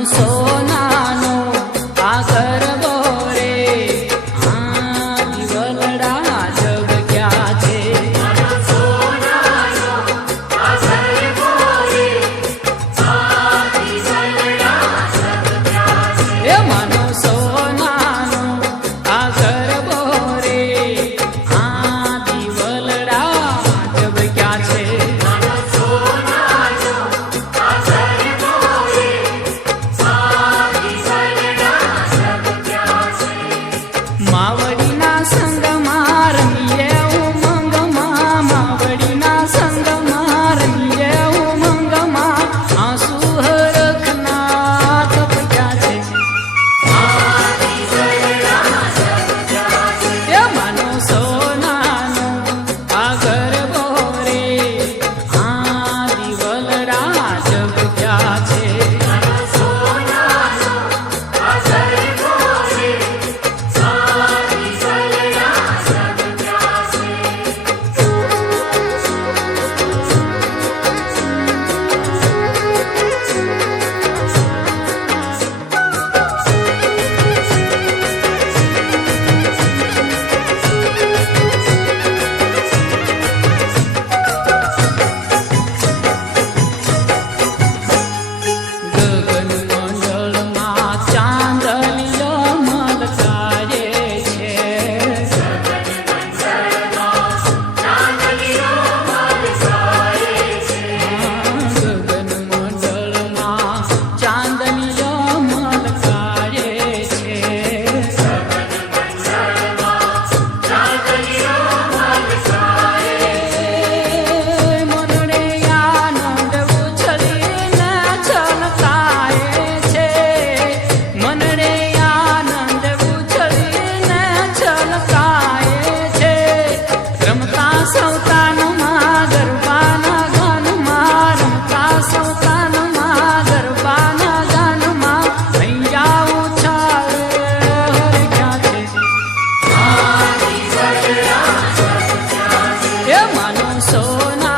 I'm so so nice.